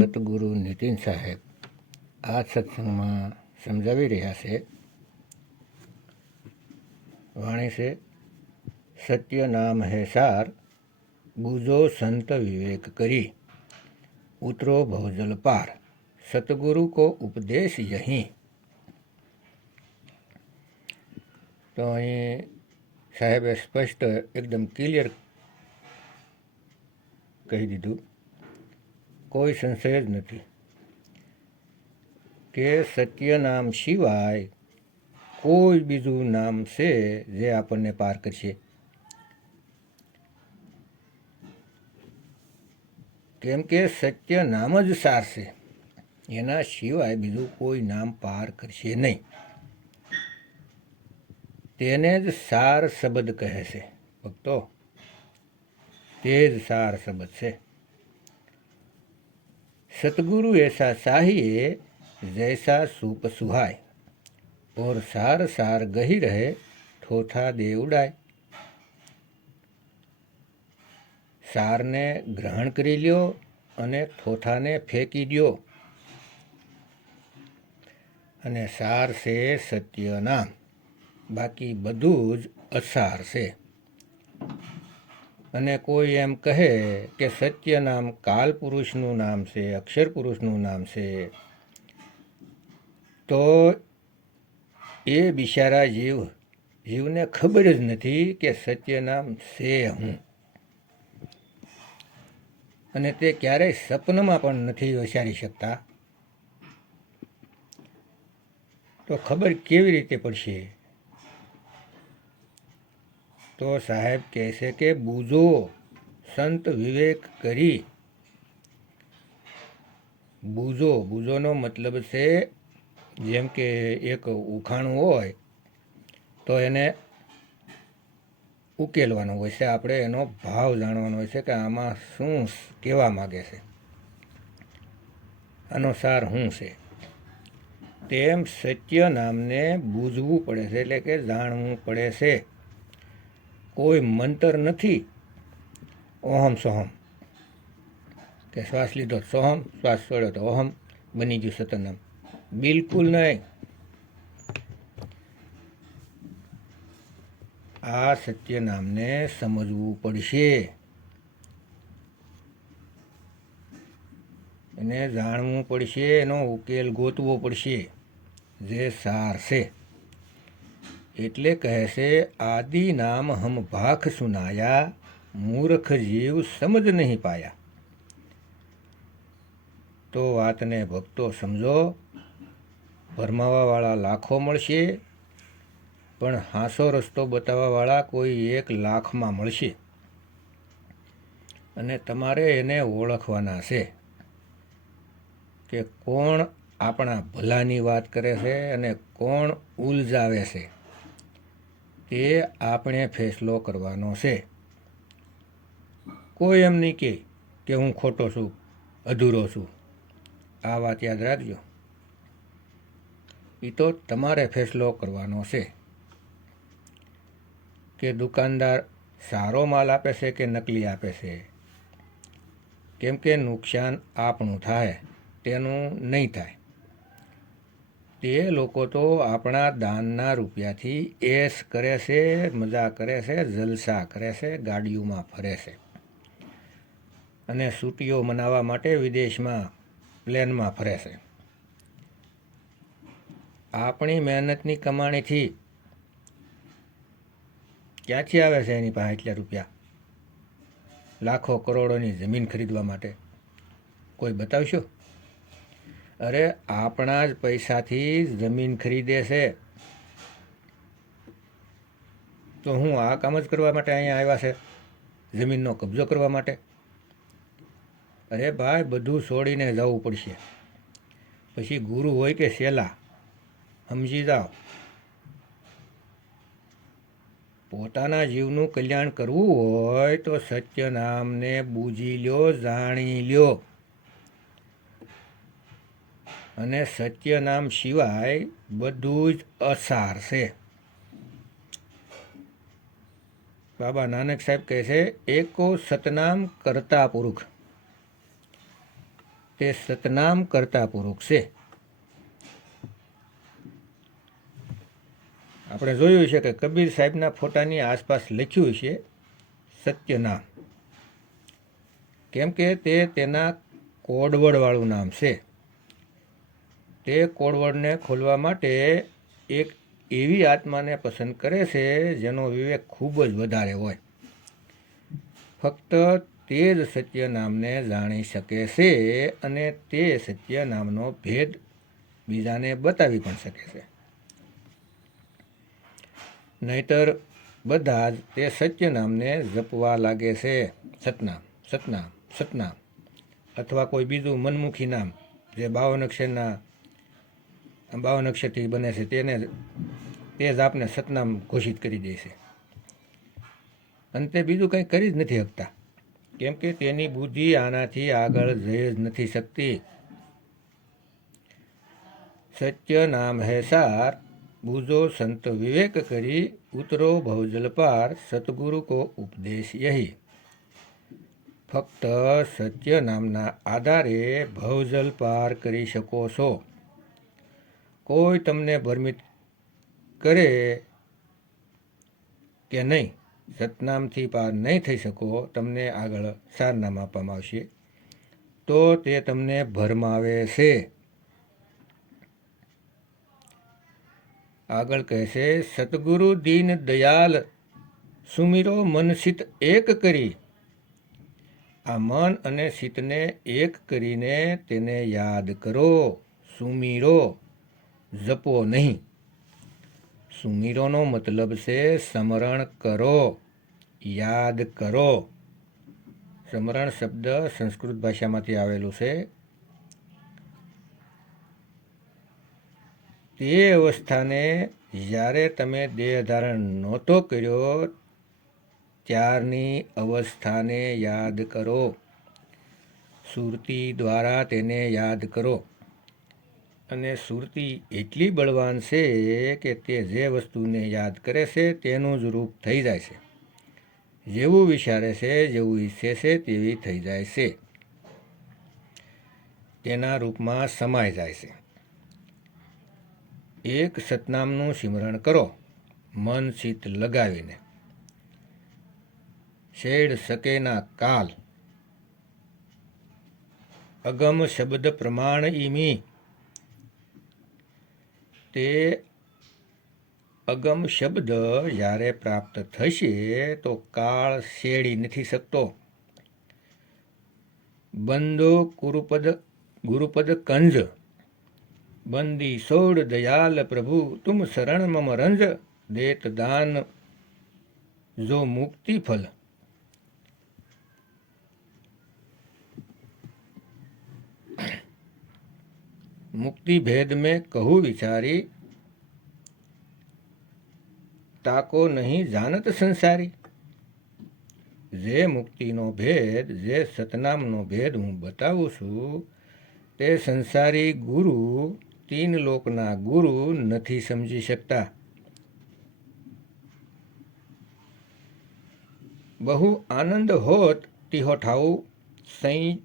સતગુરુ નીતિન સાહેબ આ સત્સંગમાં સમજાવી રહ્યા છે. વાણી છે, સત્ય નામ હે સાર, બૂઝો સંત વિવેક કરી, ઉતરો ભવજલ પાર, સતગુરુ કો ઉપદેશ યહીં. તો અહીં સાહેબે સ્પષ્ટ એકદમ ક્લિયર કહી દીધું, કોઈ સંશય જ નથી કે સત્ય નામ સિવાય કોઈ બીજું નામ છે જે આપણને પાર કરશે. કેમ કે સત્ય નામ જ સાર છે, એના સિવાય બીજું કોઈ નામ પાર કરશે નહીં. તેને જ સાર શબ્દ કહે છે ભક્તો, તે જ સાર શબ્દ છે. सतगुरु ऐसा चाहिए जैसा सूप सुहाय, और सार सार गही रहे ठोठा दे उડાય. સારને ગ્રહણ કરી લ્યો અને ઠોઠાને ફેંકી દ્યો. અને સાર છે સત્ય નામ, બાકી બધું જ અસાર છે. અને કોઈ એમ કહે કે સત્ય નામ કાલ પુરુષનું નામ છે, અક્ષર પુરુષનું નામ છે, તો એ બિચારા જીવને ખબર જ નથી કે સત્ય નામ છે હું. અને તે ક્યારેય સપનમાં પણ નથી વિચારી શકતા. તો ખબર કેવી રીતે પડશે? તો સાહેબ કહે છે કે બૂઝો સંત વિવેક કરી. બૂઝોનો મતલબ છે, જેમ કે એક ઉખાણું હોય તો એને ઉકેલવાનો હોય છે, આપણે એનો ભાવ જાણવાનો હોય છે કે આમાં શું કહેવા માગે છે, આનો સાર શું છે. તેમ સત્ય નામને બૂઝવું પડે છે, એટલે કે જાણવું પડે છે. કોઈ મંતર નથી ઓહમ સોહમ, કે શ્વાસ લીધો સોહમ, શ્વાસ છોડ્યો તો ઓહમ, બની ગયું સતનામ. બિલકુલ નહીં. આ સત્ય નામને સમજવું પડશે, એને જાણવું પડશે, એનો ઉકેલ ગોતવો પડશે, જે સાર છે. એટલે કહે છે, આદિ નામ હમ ભાખ સુનાયા, મૂર્ખ જીવ સમજ નહીં પાયા. તો વાતને ભક્તો સમજો. ભરમાવાવાળા લાખો મળશે, પણ હાસો રસ્તો બતાવવાવાળા કોઈ 1 લાખમાં મળશે. અને તમારે એને ઓળખવાના છે કે કોણ આપણા ભલાની વાત કરે છે અને કોણ ઉલઝાવે છે. તે આપણે ફેસલો કરવાનો છે. કોઈ એમ નહીં કે હું ખોટો છું, અધૂરો છું. આ વાત યાદ રાખજો. એ તો તમારે ફેસલો કરવાનો છે કે દુકાનદાર સારો માલ આપે છે કે નકલી આપે છે. કેમ કે નુકસાન આપણું થાય, તેનું નહીં થાય. તે લોકો તો આપણા દાનના રૂપિયાથી એશ કરે છે, મજા કરે છે, જલસા કરે છે, ગાડીઓમાં ફરે છે, અને છૂટીઓ મનાવવા માટે વિદેશમાં પ્લેનમાં ફરે છે. આપણી મહેનતની કમાણીથી ક્યાંથી આવે છે એની પાસે એટલા રૂપિયા? લાખો કરોડોની જમીન ખરીદવા માટે કોઈ બતાવશો? અરે આપણા જ પૈસાથી જમીન ખરીદે છે. તો હું આ કામ જ કરવા માટે અહીંયા આવ્યા છે, જમીનનો કબજો કરવા માટે? અરે ભાઈ, બધું છોડીને જવું પડશે. પછી ગુરુ હોય કે શેલા, સમજી જાઓ. પોતાના જીવનું કલ્યાણ કરવું હોય તો સત્ય નામને બૂજી લ્યો, જાણી લ્યો. અને સત્ય નામ સિવાય બધું જ અસાર છે. બાબા નાનક સાહેબ કહે છે, એકો સતનામ કરતા પુરુષ. તે સતનામ કરતા પુરુષ છે. આપણે જોયું છે કે કબીર સાહેબના ફોટાની આસપાસ લખ્યું છે સત્યનામ, કેમ કે તે તેના કોડવર્ડવાળું નામ છે. તે કોડવર્ડને ખોલવા માટે એક એવી આત્માને પસંદ કરે છે જેનો વિવેક ખૂબ જ વધારે હોય. ફક્ત તે જ સત્ય નામને જાણી શકે છે અને તે સત્ય નામનો ભેદ બીજાને બતાવી પણ શકે છે. નહીતર બધા જ તે સત્ય નામને જપવા લાગે છે, સતનામ સતનામ સતનામ, અથવા કોઈ બીજું મનમુખી નામ જે 52 અક્ષરથી બને છે તે જ આપને સતનામ ઘોષિત કરી દે છે. અને તે બીજું કંઈ કરી જ નથી શકતા, કેમ કે તેની બુદ્ધિ આનાથી આગળ જઈ જ નથી શકતી. સત્ય નામ હે સાર, બૂઝો સંત વિવેક કરી, ઉતરો ભવજલ પાર, સતગુરુ કો ઉપદેશ યહી. ફક્ત સત્ય નામના આધારે ભવજલ પાર કરી શકો છો. કોઈ તમને ભ્રમિત કરે કે નહીં, સતનામથી પાર નહીં થઈ શકો, તમને આગળ સારનામ આપવામાં આવશે તો તે તમને ભરમાવે છે. આગળ કહેશે, સતગુરુ દીન દયાલ, સુમિરો મન ચિત એક કરી. આ મન અને ચિત્તને એક કરીને તેને યાદ કરો, સુમિરો, જપો નહીં. સુમિરોનો મતલબ છે સ્મરણ કરો, યાદ કરો. સ્મરણ શબ્દ સંસ્કૃત ભાષામાંથી આવેલું છે. તે અવસ્થાને જ્યારે તમે દેહ ધારણ નહોતો કર્યો ત્યારની અવસ્થાને યાદ કરો. સુરતી દ્વારા તેને યાદ કરો. અને સુરતી એટલી બળવાન છે કે તે જે વસ્તુને યાદ કરે છે તેનું જ રૂપ થઈ જાય છે. જેવું વિચારે છે, જેવું ઈચ્છે છે તેવી થઈ જાય છે, તેના રૂપમાં સમાઈ જાય છે. એક સતનામનું સ્મરણ કરો, મન ચિત્ત લગાવીને. છેડ શકેના કાલ, અગમ શબ્દ પ્રમાણ ઈમી. તે અગમ શબ્દ જ્યારે પ્રાપ્ત થશે તો કાળ શેડી નથી શકતો. બંદો ગુરુપદ કંજ, બંદી સોડ દયાલ પ્રભુ, તુમ શરણ મમ રંજ, દેત દાન જો મુક્તિ ફલ. મુક્તિ ભેદ મેં કહું વિચારી, તાકો નહીં જાનત સંસારી. જે મુક્તિનો ભેદ, જે સતનામનો ભેદ હું બતાવું છું તે સંસારી ગુરુ, 3 લોકના ગુરુ નથી સમજી શકતા. બહુ આનંદ હોત તિહો ઠાવું,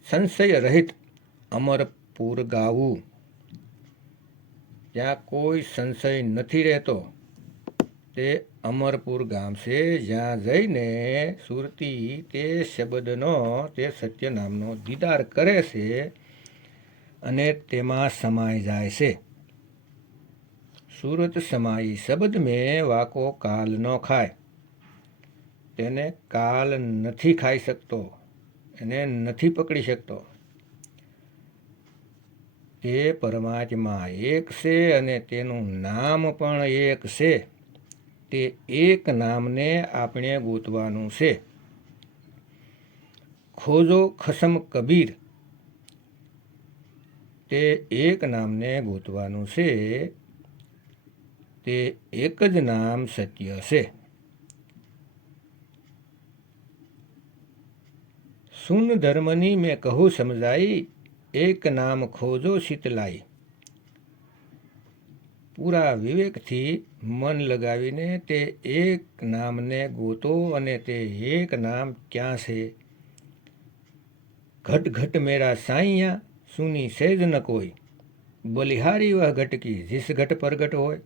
સંશય રહિત અમરપુર ગાવું. ત્યાં કોઈ સંશય નથી રહેતો. તે અમરપુર ગામ છે, જ્યાં જઈને સુરતી તે શબ્દનો, તે સત્ય નામનો દીદાર કરે છે અને તેમાં સમાઈ જાય છે. સુરત સમાઈ શબ્દ મેં, વાકો કાલ ન ખાય. તેને કાલ નથી ખાઈ શકતો, એને નથી પકડી શકતો. તે પરમાત્મા એક છે અને તેનું નામ પણ એક છે. તે એક નામને આપણે ગોતવાનું છે. ખોજો ખસમ કબીર, તે એક નામને ગોતવાનું છે. તે એક જ નામ સત્ય છે. સુન ધર્મની મેં કહું સમજાઈ, એક નામ ખોજો શીતલાઈ. પૂરા વિવેકથી મન લગાવીને તે એક નામને ગોતો અને તે એક નામ ક્યાં છે. ઘટ ઘટ મેરા સાઈયા, सुनी सेज न कोई, बलिहारी वह घट की जिस घट प्रगट होय।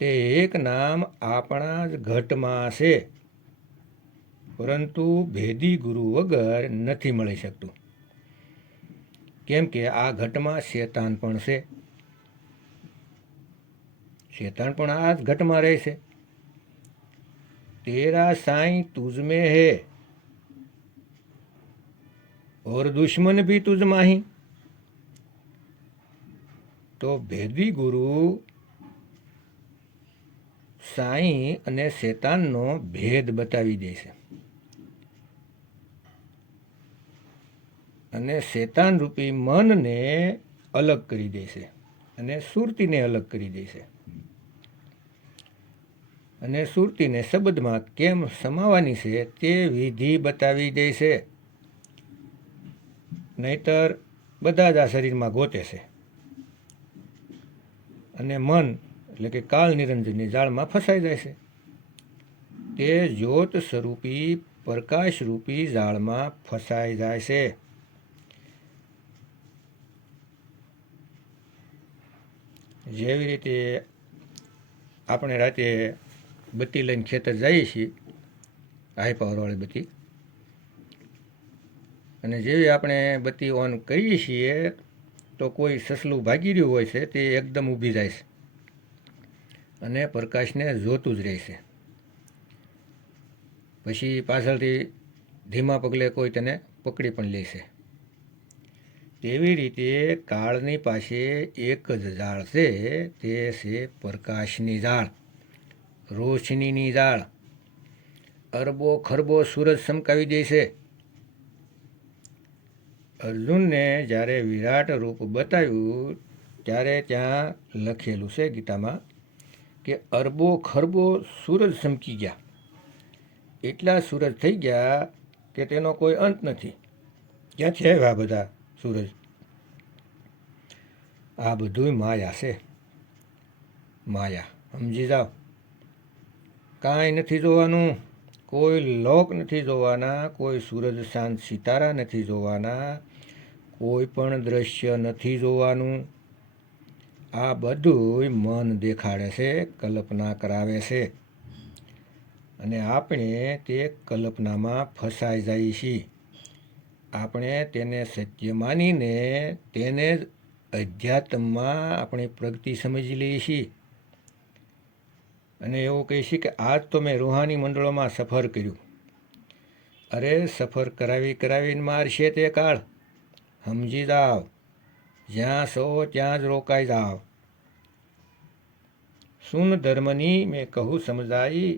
ते एक नाम आपणा ज घटમાં છે, પરંતુ ભેદી ગુરુ વગર નથી મળી શકતું. કેમ કે આ ઘટમાં શેતાન પણ છે. શેતાન પણ આ જ ઘટમાં રહે છે. तेरा साईं तुझ में है और दुश्मन भी तुझ माही. તો ભેદી ગુરુ સાઈ અને શેતાનનો ભેદ બતાવી દે છે અને શેતાન રૂપી મનને અલગ કરી દે છે અને સુરતીને અલગ કરી દે છે અને સુરતીને શબ્દમાં કેમ સમાવાની છે તે વિધિ બતાવી દે છે. નહીતર બધા જ આ શરીરમાં ગોતે છે અને મન એટલે કે કાળ નિરંજનની જાળમાં ફસાઈ જાય છે. તે જ્યોત સ્વરૂપી પ્રકાશરૂપી જાળમાં ફસાઈ જાય છે. જેવી રીતે આપણે રાતે બત્તી લઈને ખેતર જઈએ છીએ, હાઈ પાવરવાળી બત્તી, અને જેવી આપણે બત્તી ઓન કરીએ છીએ તો કોઈ સસલું ભાગી રહ્યું હોય છે તે એકદમ ઊભી જાય છે અને પ્રકાશને જોતું જ રહે છે. પછી પાછળથી ધીમા પગલે કોઈ તેને પકડી પણ લે છે. તેવી રીતે કાળની પાસે એક જ જાળ છે, તે છે પ્રકાશની જાળ, રોશનીની જાળ. અરબો ખરબો સૂરજ ચમકાવી દે છે. અર્જુનને જ્યારે વિરાટ રૂપ બતાવ્યું ત્યારે ત્યાં લખેલું છે ગીતામાં કે અરબો ખરબો સૂરજ ચમકી ગયા. એટલા સૂરજ થઈ ગયા કે તેનો કોઈ અંત નથી. ક્યાંથી આવ્યા બધા સૂરજ? આ બધું માયા છે, માયા. સમજી જાઓ. કાંઈ નથી જોવાનું, કોઈ લોક નથી જોવાના, કોઈ સૂરજ ચાંદ સિતારા નથી જોવાના, કોઈ પણ દ્રશ્ય નથી જોવાનું. આ બધું મન દેખાડે છે, કલ્પના કરાવે છે અને આપણે તે કલ્પનામાં ફસાઈ જઈએ છીએ. આપણે તેને સત્ય માનીને તેને જ અધ્યાત્મમાં આપણી પ્રગતિ સમજી લઈએ છીએ અને એવું કહે છે કે આજ તો મેં રૂહાની મંડળોમાં સફર કર્યું. અરે સફર કરાવીને મારશે તે કાળ. સમજી જાઓ, જ્યાં છો ત્યાં જ રોકાઈ જાઓ. સુન ધર્મની મેં કહું સમજાઈ,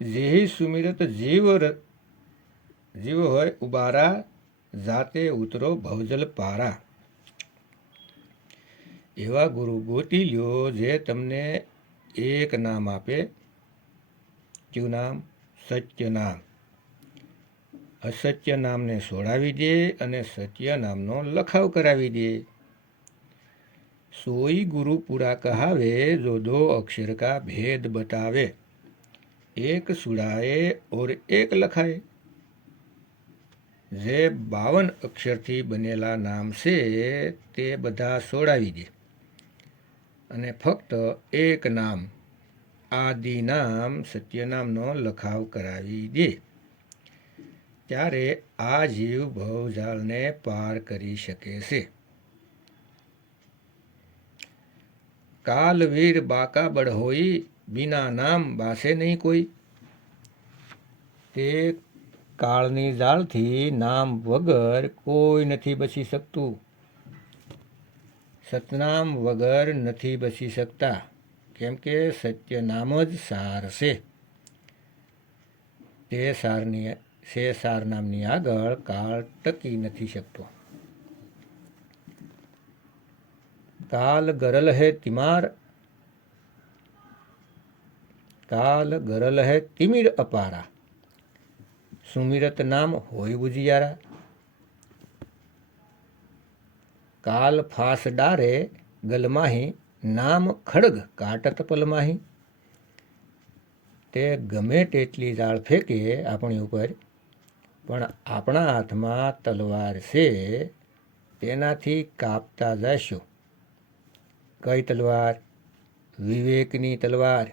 જેહી સુમિરત જીવ હોય ઉબારા, જાતે ઉતરો ભવજલ પારા. એવા ગુરુ ગોતી લ્યો જે તમને એક નામ આપે. કયું નામ? સત્ય નામ. અસત્ય નામને છોડાવી દે અને સત્ય નામનો લખાવ કરાવી દે. સોઈ ગુરુ પૂરા કહાવે, જો દો અક્ષર કા ભેદ બતાવે. એક સુડાએ ઓર એક લખાય. જે 52 અક્ષરથી બનેલા નામ છે તે બધા છોડાવી દે અને ફક્ત એક નામ, આદિ નામ, સત્ય નામનો લખાવ કરાવી દે. ત્યારે આ જીવ ભવજાળને પાર કરી શકે છે. કાલવીર બાકા બળ હોઈ, બિના નામ બાસે નહીં કોઈ. તે કાળની જાળથી નામ વગર કોઈ નથી બચી શકતું. સતનામ વગર નથી બચી શકતા, કેમ કે સત્ય નામ જ સાર છે. તે સાર નામની આગળ કાળ ટકી નથી શકતો. કાલ ગરલ હે તિમાર, કાલ ગરલ હે તિમિર અપારા. સુમિરત નામ હોય ઉજિયારા. કાલ ફાસ ડારે ગલમાહી, નામ ખડગ કાટત પલમાહી. તે ગમે તેટલી ઝાળ ફેંકે આપણી ઉપર, પણ આપણા હાથમાં તલવાર છે, તેનાથી કાપતા જશો. કઈ તલવાર? વિવેકની તલવાર.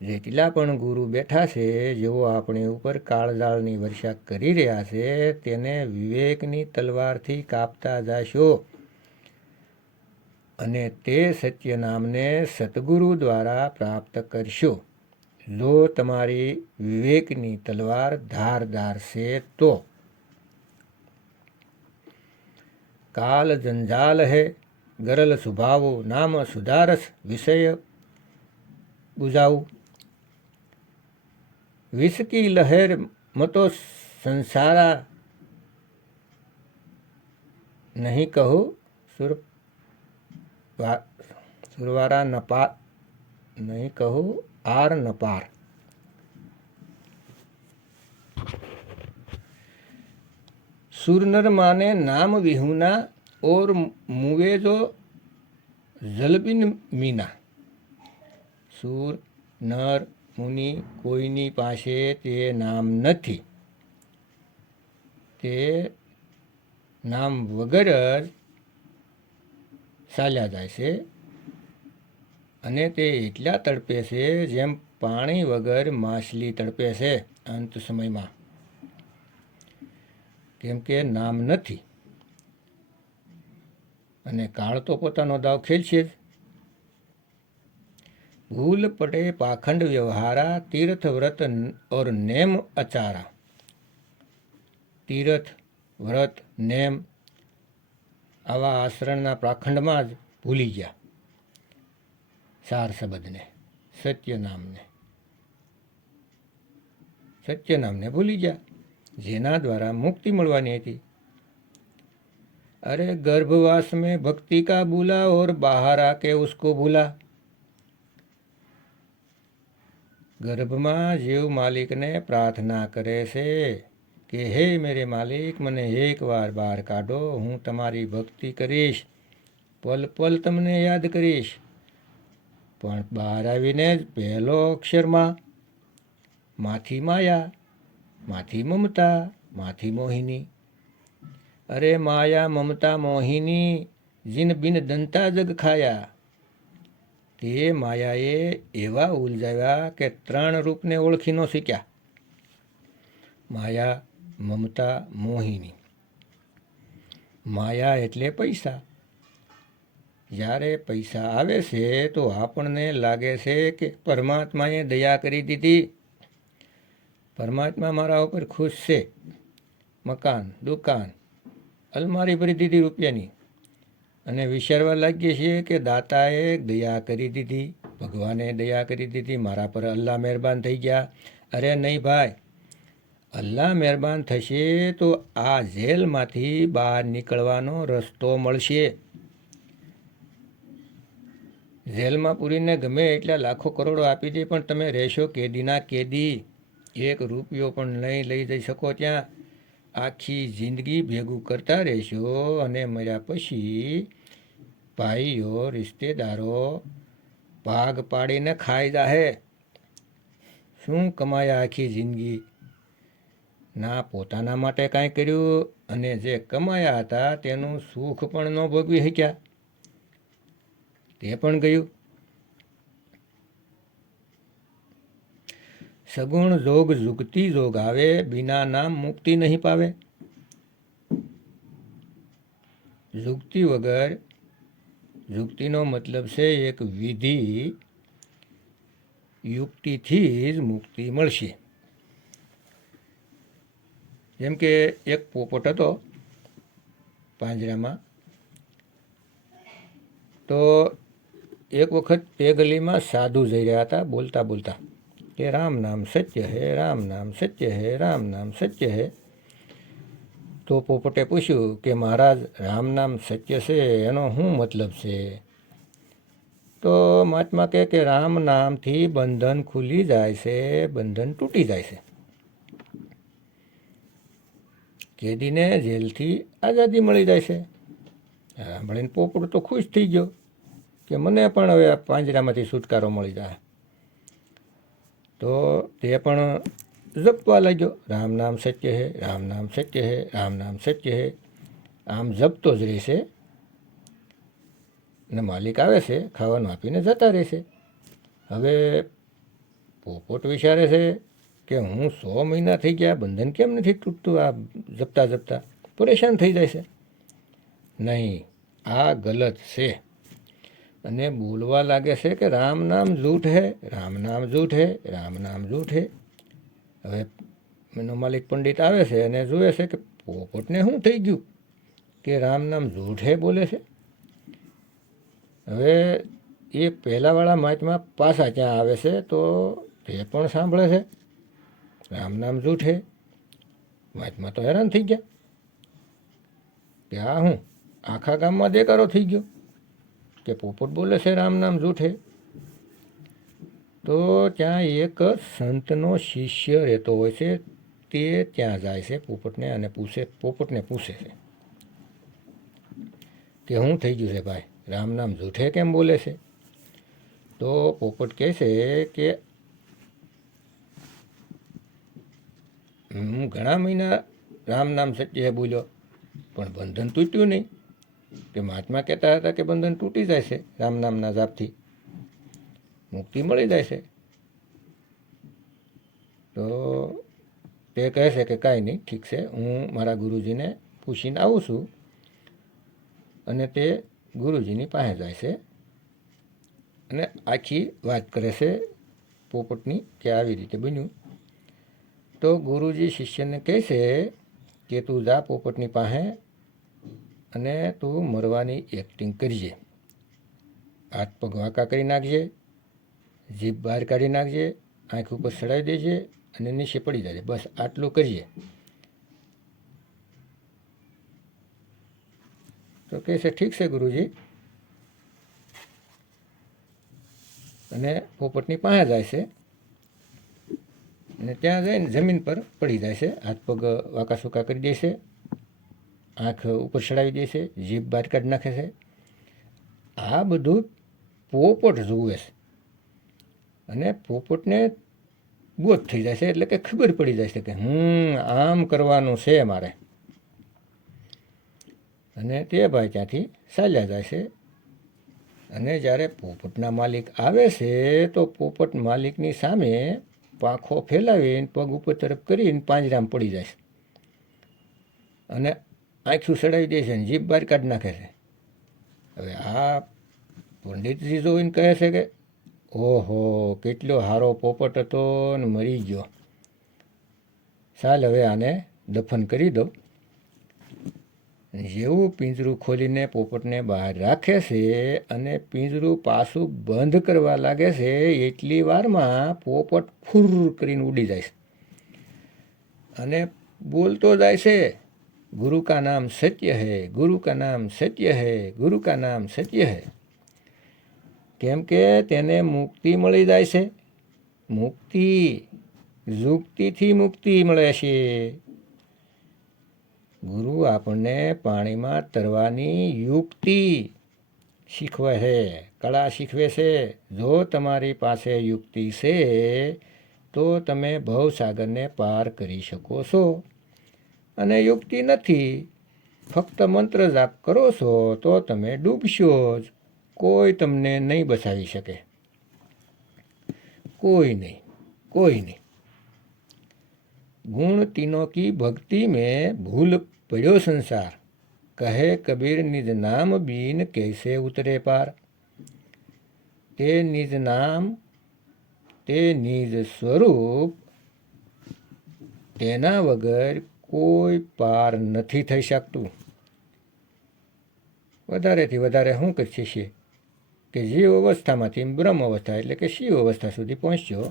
જેટલા પણ ગુરુ બેઠા છે, જેઓ આપણી ઉપર કાળઝાળની વર્ષા કરી રહ્યા છે, તેને વિવેકની તલવારથી કાપતા જશો. અને તે સત્ય નામને સદગુરુ દ્વારા પ્રાપ્ત કરશો. જો તમારી વિવેકની તલવાર ધારદાર છે તો. કાલ જંજાલ હૈ ગરલ સુભાવો નામ સુધારસ વિષય બુઝાવું. વિષ કી લહેર મતો સંસારા નહીં કહો સુરવારા નપાર નહીં કહો આર નપાર. સુરનર માને નામ વિહુના ઓર મુવે જો જલબિન મીના. સુર નર મુનિ કોઈની પાસે તે નામ નથી. તે નામ વગર જ ચાલ્યા જાય છે, અને તે એટલા તડપે છે જેમ પાણી વગર માછલી તડપે છે અંત સમયમાં, કેમ કે નામ નથી. અને કાળ તો પોતાનો દાવ ખેલશે જ. ભૂલ પડે પાખંડ વ્યવહારા તીર્થ વ્રત ઓર નેમ અચારા. તીર્થ વ્રત નેમ આવા આચરણના પાખંડમાં જ ભૂલી ગયા સાર શબ્દને, સત્ય નામને ભૂલી ગયા, જેના દ્વારા મુક્તિ મળવાની હતી. अरे गर्भवास में भक्ति का भूला और बाहर आके उसको भूला. ગર્ભમાં જીવ માલિકને પ્રાર્થના કરે છે કે હે મેરે માલિક, મને એકવાર બહાર કાઢો, હું તમારી ભક્તિ કરીશ, પલ પલ તમને યાદ કરીશ. પણ બહાર આવીને જ પહેલો અક્ષરમાં માથી માયા, માથી મમતા, માથી મોહિની. અરે માયા મમતા મોહિની જીન બિન દંતા જગ ખાયા. તે માયાએ એવા ઉલઝાવ્યા કે 3 રૂપને ઓળખી ન શીખ્યા. માયા મમતા મોહિની. માયા એટલે પૈસા. જ્યારે પૈસા આવે છે તો આપણને લાગે છે કે પરમાત્માએ દયા કરી દીધી, પરમાત્મા મારા ઉપર ખુશ છે, મકાન દુકાન અલમારી ભરી દીધી રૂપિયાની, અને વિચારવા લાગીએ છીએ કે દાતાએ દયા કરી દીધી, ભગવાને દયા કરી દીધી, મારા પર અલ્લાહ મહેરબાન થઈ ગયા. અરે નહીં ભાઈ, અલ્લાહ મહેરબાન થશે તો આ જેલમાંથી બહાર નીકળવાનો રસ્તો મળશે. જેલમાં પૂરીને ગમે એટલા લાખો કરોડો આપી દે, પણ તમે રહેશો કેદીના કેદી. 1 રૂપિયો પણ નહીં લઈ જઈ શકો ત્યાં. આખી જિંદગી ભેગું કરતા રહેશો, અને મર્યા પછી ભાઈઓ રિશ્તેદારો ભાગ પાડીને ખાઈ જાહે. શું કમાયા આખી જિંદગી? ના પોતાના માટે કાંઈ કર્યું, અને જે કમાયા હતા તેનું સુખ પણ ન ભોગવી શક્યા, તે પણ ગયું. સગુણ જોગ જુગતી જોગ આવે, બિના નામ મુક્તિ નહીં પાવે. જુગતી વગર, જુગતીનો મતલબ છે એક વિધિ, યુક્તિથી જ મુક્તિ મળશે. જેમ કે એક પોપટ હતો પાંજરામાં, તો એક વખત તે ગલીમાં સાધુ જઈ રહ્યા હતા બોલતા બોલતા કે રામ નામ સત્ય હે, રામ નામ સત્ય હે, રામ નામ સત્ય હે. તો પોપટે પૂછ્યું કે મહારાજ, રામ નામ સત્ય છે એનો શું મતલબ છે? તો મહાત્મા કહે કે રામ નામથી બંધન ખુલી જાય છે, બંધન તૂટી જાય છે. કેદીને જેલથી આઝાદી મળી જાય છે. સાંભળીને પોપટ તો ખુશ થઈ ગયો કે મને પણ હવે પાંજરામાંથી છુટકારો મળી જાય. તો તે પણ જપવા લાગ્યો, રામ નામ સત્ય હે, રામ નામ સત્ય હે, રામ નામ સત્ય હે. આમ જપતો જ રહેશે ને માલિક આવે છે ખાવાનું આપીને જતા રહેશે. હવે પોપટ વિચારે છે કે હું 100 મહિના થઈ ગયા, બંધન કેમ નથી તૂટતું આ જપતા જપતા? પરેશાન થઈ જાય છે. નહીં, આ ગલત છે. અને બોલવા લાગે છે કે રામ નામ જૂઠ હે, રામ નામ જૂઠ હે, રામ નામ જૂઠ હે. હવે એનો માલિક પંડિત આવે છે અને જુએ છે કે પોપટને શું થઈ ગયું કે રામ નામ જૂઠ હે બોલે છે. હવે એ પહેલાંવાળા માચમાં પાછા ત્યાં આવે છે તો તે પણ સાંભળે છે રામ નામ જૂઠ હે. માચમાં તો હેરાન થઈ ગયા કે આ હું આખા ગામમાં દેકારો થઈ ગયો કે પોપટ બોલે છે રામ નામ જૂઠ હે. તો ત્યાં એક સંતનો શિષ્ય રહેતો હોય છે, તે ત્યાં જાય છે પોપટને અને પોપટને પૂછે છે કે શું થઈ ગયું છે ભાઈ, રામ નામ જૂઠે કેમ બોલે છે? તો પોપટ કહે છે કે હું ઘણા મહિના રામ નામ સત્ય બોલ્યો પણ બંધન તૂટ્યું નહીં. કે મહાત્મા કહેતા હતા કે બંધન તૂટી જાય છે, રામ નામના જાપથી મુક્તિ મળી જાય છે. તો તે કહે છે કે કાંઈ નહીં, ઠીક છે, હું મારા ગુરુજીને પૂછીને આવું છું. અને તે ગુરુજીની પાસે જાય છે અને આખી વાત કરે છે પોપટની કે આવી રીતે બન્યું. તો ગુરુજી શિષ્યને કહે છે કે તું જા પોપટની પાસે અને તું મરવાની એક્ટિંગ કરજે. હાથ પગ વાંકા કરી નાખજે, જીભ બહાર કાઢી નાખજે, આંખ ઉપર ચડાવી દેજે અને નીચે પડી જાય, બસ આટલું કરીએ. તો કહે છે ઠીક છે ગુરુજી. અને પોપટની પાસે જાય છે અને ત્યાં જઈને જમીન પર પડી જાય છે, હાથ પગ વાંકા સૂકા કરી દે છે, આંખ ઉપર ચડાવી દે છે, જીભ બહાર કાઢી નાખે છે. આ બધું પોપટ જુએ છે અને પોપટને બોધ થઈ જાય છે, એટલે કે ખબર પડી જાય છે કે આમ કરવાનું છે મારે. અને તે ભાઈ ત્યાંથી ચાલ્યા જાય છે. અને જ્યારે પોપટના માલિક આવે છે તો પોપટ માલિકની સામે પાંખો ફેલાવીને પગ ઉપર તરફ કરીને પાંજરામાં પડી જાય છે અને આંખું ચડાવી દે છે અને જીભ બહાર કાઢી નાખે છે. હવે આ પંડિતજી જોઈને કહે છે કે ઓહો, કેટલો સારો પોપટ હતો ને મરી ગયો, ચાલ હવે આને દફન કરી દો. જેવું પિંજરું ખોલીને પોપટને બહાર રાખે છે અને પિંજરું પાછું બંધ કરવા લાગે છે એટલી વારમાં પોપટ ફુર કરીને ઉડી જાય છે અને બોલતો જાય છે ગુરુ કા નામ સત્ય હૈ, ગુરુ કા નામ સત્ય હૈ, ગુરુ કા નામ સત્ય હૈ. કેમ કે તેને મુક્તિ મળી જાય છે. મુક્તિ, યુક્તિથી મુક્તિ મળે છે. ગુરુ આપણને પાણીમાં તરવાની યુક્તિ શીખવે છે, કળા શીખવે છે. જો તમારી પાસે યુક્તિ છે તો તમે ભવસાગરને પાર કરી શકો છો. અને યુક્તિ નથી, ફક્ત મંત્ર જાપ કરો છો તો તમે ડૂબશો જ. કોઈ તમને નહીં બચાવી શકે, કોઈ નહીં, કોઈ નહીં. ગુણ तीनों की भक्ति में भूल पड़ो संसार, कहे कबीर निज नाम बीन कैसे उतरे पार. તે નિજ નામ, તે નિજ સ્વરૂપ, તેના વગર કોઈ પાર નથી થઈ શકતું. વધારેથી વધારે શું કરી છીએ કે જીવ અવસ્થામાંથી બ્રહ્મ અવસ્થા એટલે કે શિવ અવસ્થા સુધી પહોંચ્યો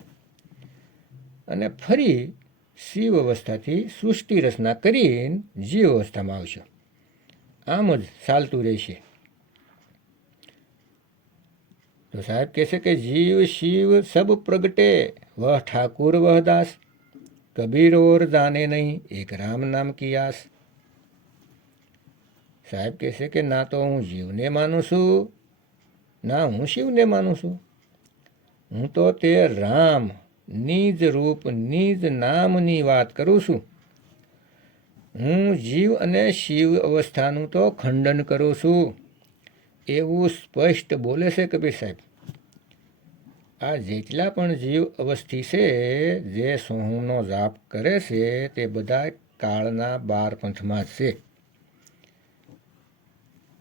અને ફરી શિવ અવસ્થાથી સૃષ્ટિ રચના કરીને જીવ અવસ્થામાં આવશો. આમ જ ચાલતું રહેશે. તો સાહેબ કહે છે કે જીવ શિવ સબ પ્રગટે, વહ ઠાकुर વહ દાસ, કબીર ઓર જાને નહીં એક રામ નામ કી આસ. સાહેબ કહે છે કે ના તો હું જીવને માનું છું, ના હું શિવને માનું છું. હું તો તે રામ નિજ રૂપ નિજ નામની વાત કરું છું. હું જીવ અને શિવ અવસ્થાનું તો ખંડન કરું છું એવું સ્પષ્ટ બોલે છે કબીર સાહેબ. આ જેટલા પણ જીવ અવસ્થિ છે જે સોહમનો જાપ કરે છે તે બધા કાળના 12 પંથમાં જ છે.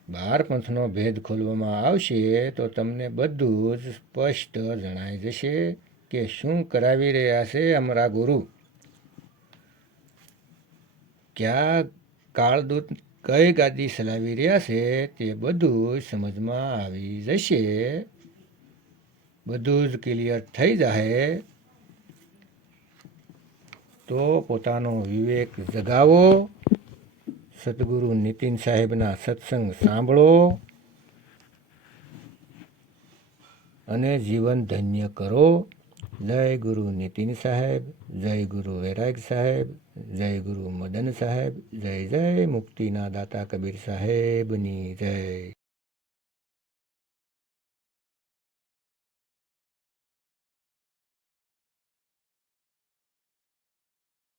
12 પંથનો ભેદ ખોલવામાં આવશે તો તમને બધું જ સ્પષ્ટ જણાઈ જશે કે શું કરાવી રહ્યા છે અમારા ગુરુ. ક્યાં કાળદૂત કઈ ગાદી ચલાવી રહ્યા છે તે બધું જ સમજમાં આવી જશે. બધું જ ક્લિયર થઈ જાય તો પોતાનો વિવેક જગાવો, સદગુરુ નીતિન સાહેબના સત્સંગ સાંભળો અને જીવન ધન્ય કરો. જય ગુરુ નીતિન સાહેબ, જય ગુરુ વૈરાગ સાહેબ, જય ગુરુ મદન સાહેબ, જય જય મુક્તિના દાતા કબીર સાહેબની જય.